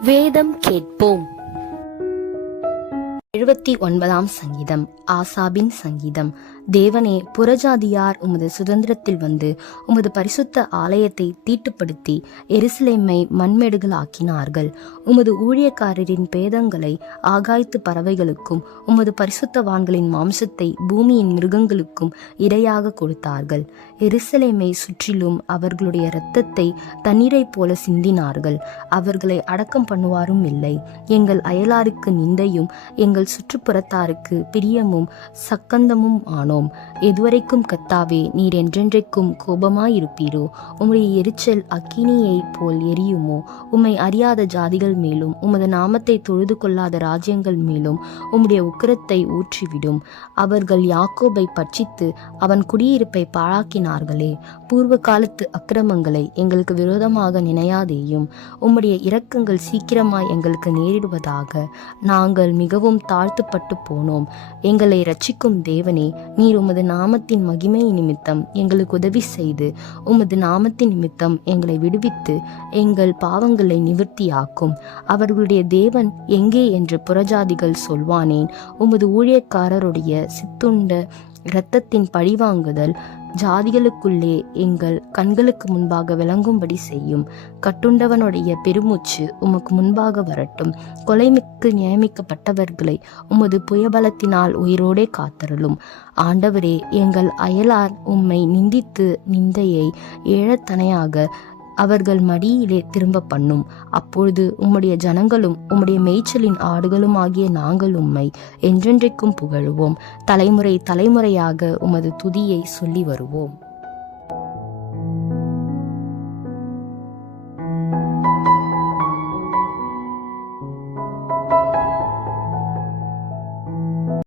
வேதம் கேட்போம். எழுபத்தி ஒன்பதாம் சங்கீதம் ஆசாபின் சங்கீதம். தேவனே புறஜாதியார் உமது சுதந்திரத்தில் வந்து உமது பரிசுத்த ஆலயத்தை தீட்டுப்படுத்தி எருசலேமை மண்மேடுகளாக்கினார்கள். உமது ஊழியக்காரரின் பேதங்களை ஆகாய்த்து பறவைகளுக்கும் உமது பரிசுத்தவான்களின் மாம்சத்தை பூமியின் மிருகங்களுக்கும் இரையாக கொடுத்தார்கள். எருசலேமை சுற்றிலும் அவர்களுடைய இரத்தத்தை தண்ணீரைப் போல சிந்தினார்கள். அவர்களை அடக்கம் பண்ணுவாரும் இல்லை. எங்கள் அயலாருக்கு நிந்தையும் எங்கள் சுற்றுப்புறத்தாருக்கு பிரியமும் சக்கந்தமும் ஆனோம். எதுவரைக்கும் கத்தாவே நீர் என்றென்றைக்கும் கோபமாயிருப்பீரோ? உம்முடைய எரிச்சல் அக்கினியைப் போல் எரியுமோ? உம்மை அறியாத ஜாதிகள் மேலும் உமது நாமத்தை தொழுது கொள்ளாத ராஜ்யங்கள் மேலும் உம்முடைய உக்கிரத்தை ஊற்றிவிடும். அவர்கள் யாக்கோபை பட்சித்து அவன் குடியிருப்பை பாழாக்கினார்களே. பூர்வ காலத்து அக்கிரமங்களை எங்களுக்கு விரோதமாக நினையாதேயும் உம்முடைய இரக்கங்கள் சீக்கிரமாய் எங்களுக்கு நேரிடுவதாக நாங்கள் மிகவும் தாழ்த்துப்பட்டு போனோம். எங்களை ரட்சிக்கும் தேவனே நீ நீர் உமது நாமத்தின் மகிமை நிமித்தம் எங்களுக்கு உதவி செய்து உமது நாமத்தின் நிமித்தம் எங்களை விடுவித்து எங்கள் பாவங்களை நிவர்த்தியாக்கும். அவர்களுடைய தேவன் எங்கே என்று புறஜாதிகள் சொல்வானேன். உமது ஊழியக்காரருடைய சித்துண்ட இரத்தத்தின் பழிவாங்குதல் ஜாதிகளுக்குள்ளே எங்கள் கண்களுக்கு முன்பாக விளங்கும்படி செய்யும் கட்டுண்டவனுடைய பெருமூச்சு உமக்கு முன்பாக வரட்டும். கொலைமிக்கு நியமிக்கப்பட்டவர்களை உமது புயபலத்தினால் உயிரோடே காத்தருளும். ஆண்டவரே எங்கள் அயலார் உம்மை நிந்தித்து நிந்தையை ஏழத்தனையாக அவர்கள் மடியிலே திரும்ப பண்ணும். அப்பொழுது உம்முடைய ஜனங்களும் உம்முடைய மேய்ச்சலின் ஆடுகளும் ஆகிய நாங்கள் உம்மை என்றென்றைக்கும் புகழுவோம். தலைமுறை தலைமுறையாக உமது துதியை சொல்லி வருவோம்.